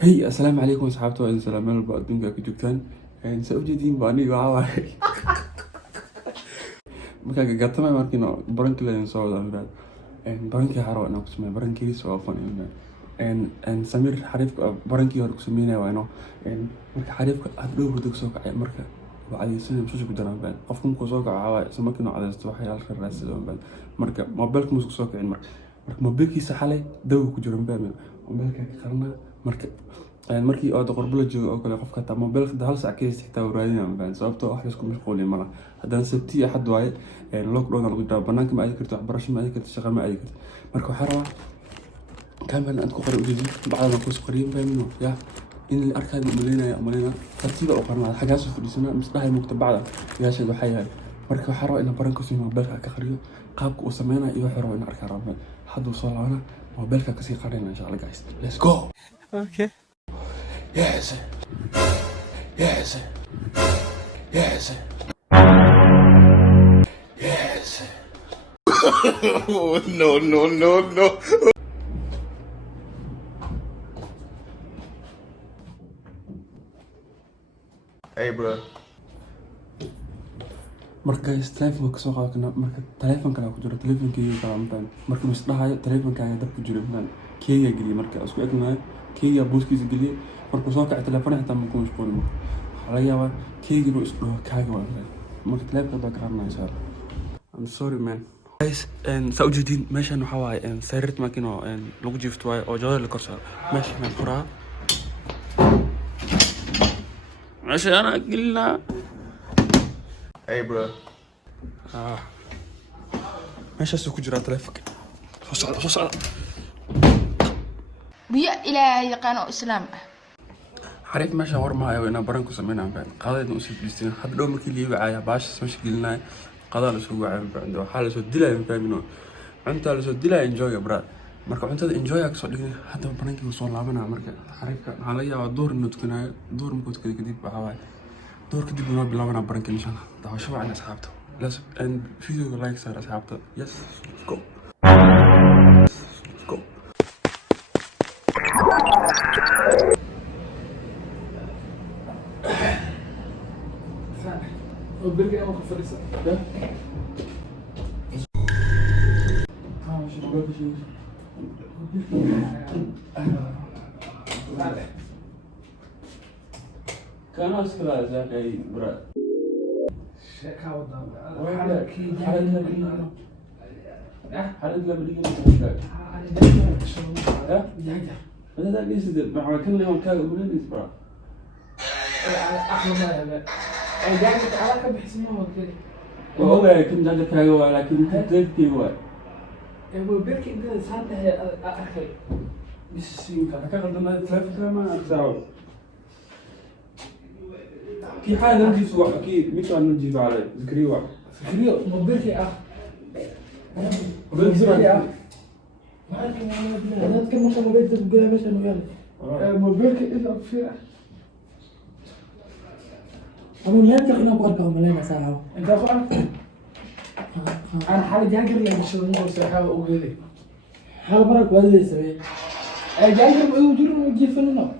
Hey, assalaamu calaykum asxaabta, waa idin salaam meel walba adduunka ku joogtaan. Saa ujeediin baa aniga waxaa waaye markaa gagatama markiina baranki laydin soo wada anbaa barankii haro inaan ku sameeyo barankiisa waa fun Samir xariifka barankii hore ku sameynaya waa inoo marka xariifka aad dhow hurdo soo kacay marka waa adeegsanaya musuq ku daraan baan qofku markuu soo kaco waa isla markiina cadeysto waxa yaal raasado baan marka mobilka musuq soo kacin marka mobilkiisa xalay daw ku jiro baan mobilka ka qarna marka markii aad qorbo la joogo oo kale qofka taa mobilka hal saac kaysay xitaa waraadinaan baan sababtoo ah isku mashquulin malaha haddana sabti axad waaye lockdown lagu jiro banaanka ma aadi karto waxbarasho ma aadi karto shaqo ma aadi karto marka waxaa rabaa كامل أنت قرر أجدي بعد ما كوس قريب فاهمينه يا إن الأركان ملينا ترتيب أو قرنا حاجات في السنة مصلحة المكتب بعدها يا شيء وحياة مركب حرا إن برانكو سيما بالك كخريو قابك وسمينا إيوه حرا إن أركان ربنا حد وصل أنا وبالك كسي قرينا إن شاء الله guys let's go Okay. yes yes yes yes Oh, no. Hey, bro. marka telefonka soo qaadana marka telefonka ku jiro telefonkeyga kala mataan marka mis dhahayo telefonkaaga dab ku jiro mataan keega galiye marka isku egnaay keega booskiisa galiye marka soo kacay telefoon xitaa ma ku mashquulin waxa laga yaabaa keega inuu isdhaho kaaga waa marka telefonka baa garanaysaa I'm sorry man guys saa ujeedin meeshan waxaa waaye sariirt maakino lagu jiifto waaye oo jadada la korsaaro meeshan aan qoraa meesha anaa gelinaa Hey, bro. meeshaasuu ku jiraa telefonka soo socda biyo ilaahay yaqaan oo islaam ah xariif meeshaan war maayo inaan baran ku sameynaan baan qaadadeedna usii biistin hadda dhow markii lii wacaya baashas meesha gelinaya qadaa lasoo wacaya baan waxaa lasoo dilaya faamino cuntaa lasoo dilaya enjoy bra marka cuntada enjoy aa kasoo dhigay hadda banankii soo laabanaya marka xariifka waxaa laga yaabaa duur inuu tukanayo duur markuu tukada kadib waxaa waaye دور كدب نوع بلعبنا برانك إن شاء الله ده شو عن أصحابته لازم and فيديو لايك صار أصحابته yes let's go let's go وبرجع ما خفرسه ده مش موجود شيء كان أسكر ذاك أي برا شكا وضع ولا كي حالة لبلية حالة لبلية هذا ده بيصير مع كل يوم كذا ولا بيصير أحلى ما يبقى جاي على بحس إنه هو كده وهو كم جاك كذا ولكن كتير كذا هو بيركي ده ساعته أخي بس يمكن كذا تلفت ما أكثر كي حاجة نجيب واحد أكيد مش عن نجيب على ذكري واحد فكريه مو بيركي بيركي أنا أتكلم مثلا بيت تقول مثلا ويلا مو بيركي إذا في أبو لا تقنا بركة وملانا ساعة. أنت أخو أنا حالي جاكر اللي مش هو ساعة وقولي حال برك ولا يسوي. جاكر ويجرون ويجي فينا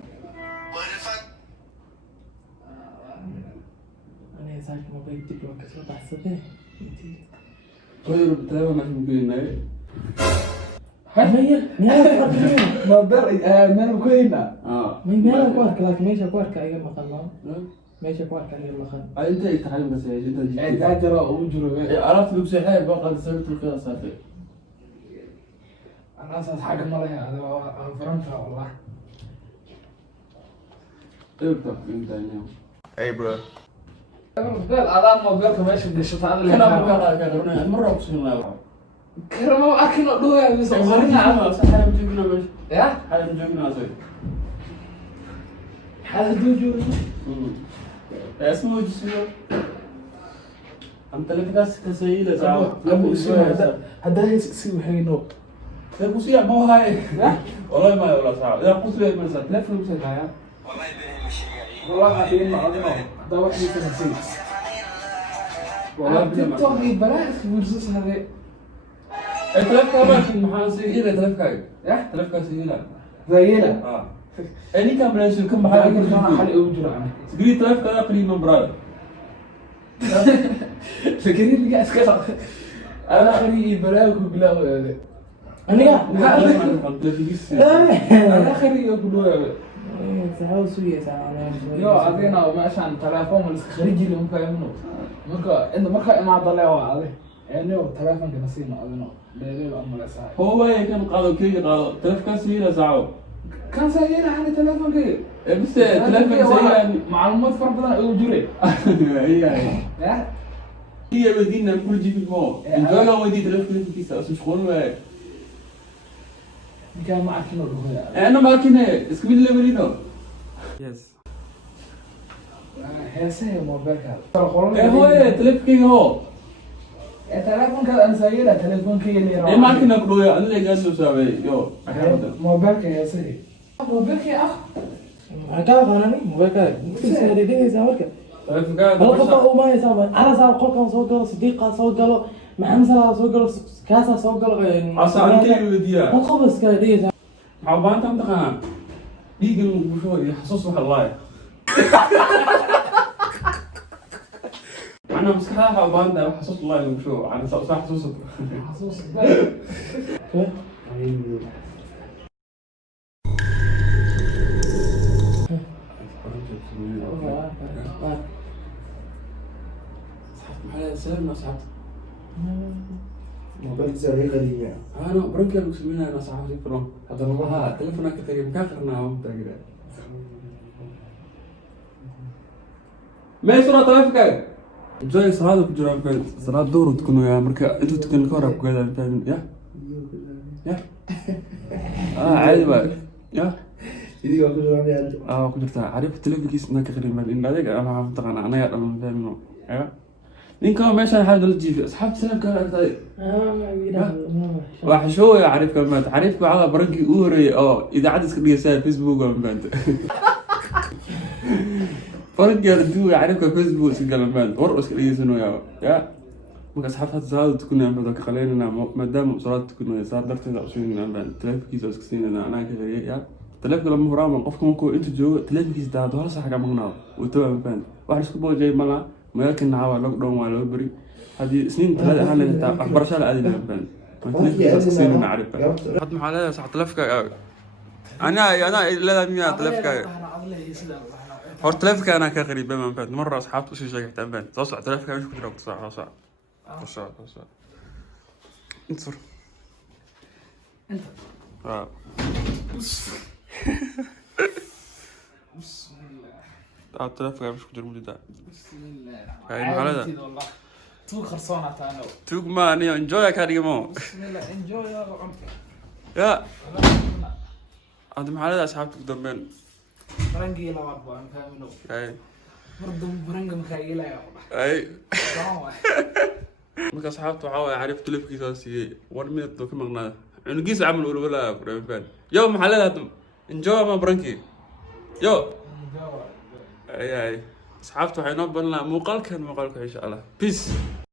أنا ساعة ما بيجي تبلغ كسر بحسبه. غير بتلاقي ما ممكن ناي مية ما بر ما نقولنا مية كوارك لكن ميشة كوارك أيام ما خلنا ميشة كوارك أيام ما خلنا. انت يتعلم بس انت جاكر ويجرون عرفت لك سحاب بقى سويت القياس هذا أنا أساس حاجة ما لها هذا فرنسا والله تبتك انت اليوم Hey, bro. قال على ما بيرك ماشي بدي شطار اللي كنا بقى مرة اقسم الله كرمو أكل دوه بس صورنا عمل حاله مجونا ماشي يا حاله مجونا زي هذا دوجو اسمه جسمه انت لك ناس كسيله صعب أبو اسمه هذا هي سكسي وحينو لا قصير ما هو هاي والله ما ولا صعب لا قصير مثلا تلفون مثلا هاي والله قاعدين مع بعضنا ده واحد يتنسي والله تيك توك يبلاش ورزوس هذا تلفك ما في محاسن إلى تلفك يا تلفك سيلا زينا اني كم ليش كم maxaa بحال jirtaan xal ugu jiro ana سكرين تلف كذا قريب من براد fikriin iga iska qab ana khari balaa ku bilaaw aniga ana khari ku dhawaa saxaw suuya saxaw yo adina meeshaan telefoon wala iska khari jirin ma fahamno marka imaado leeyahay ade eenoo telefoonka nasiino adino leeyahay amaleesahay هو كان قالوا كي قالوا تلف كان سيرة ساعو kan sayna ana telefoonka بس تلف سيرة macluumaad far badan ugu jiray هي بدينا كل جيب المو الجوله ودي تلف كيس بس مش خون كان معك نور انا ما كنا اسكبي لي مرينو يس heesaha mobilka هو تلف كي هو telefoonka aan sayna telefoonka ايه ما كنا كلو اللي قال له سوي يو mobilka heesaha mobilka انا كان قانوني موبايل سيدي ساورك تلف هلا قطع وما يسامح انا صار قولكم سو قالوا صديقه سو قالوا محمد سو قالوا كاسه سو قالوا عصا انت وديا ما خبص كذا عبان تم تقان ديق وشو يحسس والله انا مسكها عبان ده حسس الله وشو انا صح حسس xasuus سلام صاحبي موبايل زي قديم انا برنك المسلمين انا صاحبي فرون هذا والله تلفونك كثير مكاخرنا ومتاجر ما يصير تلفك جاي صلاة بجرا بين صلاة دور تكونوا يا مركا انتوا تكونوا كورة بقول فاهم يا عادي بقى يا فيديو كل يوم يعد كنت عارف تلفكيس انك غريب ان هذاك انا طبعا انا فاهم ايوه ninka meeshaan waxaa dala jiifay asxaabta salafka arday wax shoo yaarif kama taarif baa baranki u horeeyay oo idaacada iska dhigaysa Facebook oo maanta baranki ardu yaarif ka Facebook iska galan war iska dhigaysano ya marka asxaabta zaad kuna bada ka qaleynana maadaama salaad kuna saar darteeda usheegna baan telefonkiisa iska siinana ana ka hariya ya telefonka lama huraama qofka markuu inta joogo telefonkiisa daad hor sax ka maqnaa oo tabaan baan wax isku boojay mala مالكن عوا لوك دون ولا بري هذه سنين ثلاثة أهل تاع أكبر شيء على هذه البلد سنين نعرف حط محلها ساعة تلفك أنا لا 100 تلفك هور تلفك أنا كغريب ما بعد مرة أصحاب شيء شيء تعبان توصل تلفك مش كتير صح صح صح صح انتصر انت بسم الله تلفك مش كتير مجد بسم الله يعني على ده والله تو خرصانة تانو توك ما أنا انجوي كاريمو بسم الله انجوي يا رب يا هذا محل أصحابك دمين برنجي لا رب أنا فاهمينه أي برضو برنج مخيلة يا رب أي marka asxaabtu waxa way arif telefkiisa siiyay 1 minute oo ka maqnaa cunugiisa camal uu wala afreen yo maxaa leedahay enjoy ma branki yo ay asxaabtu waxay noo banlaa muuqaalkan insha Allah peace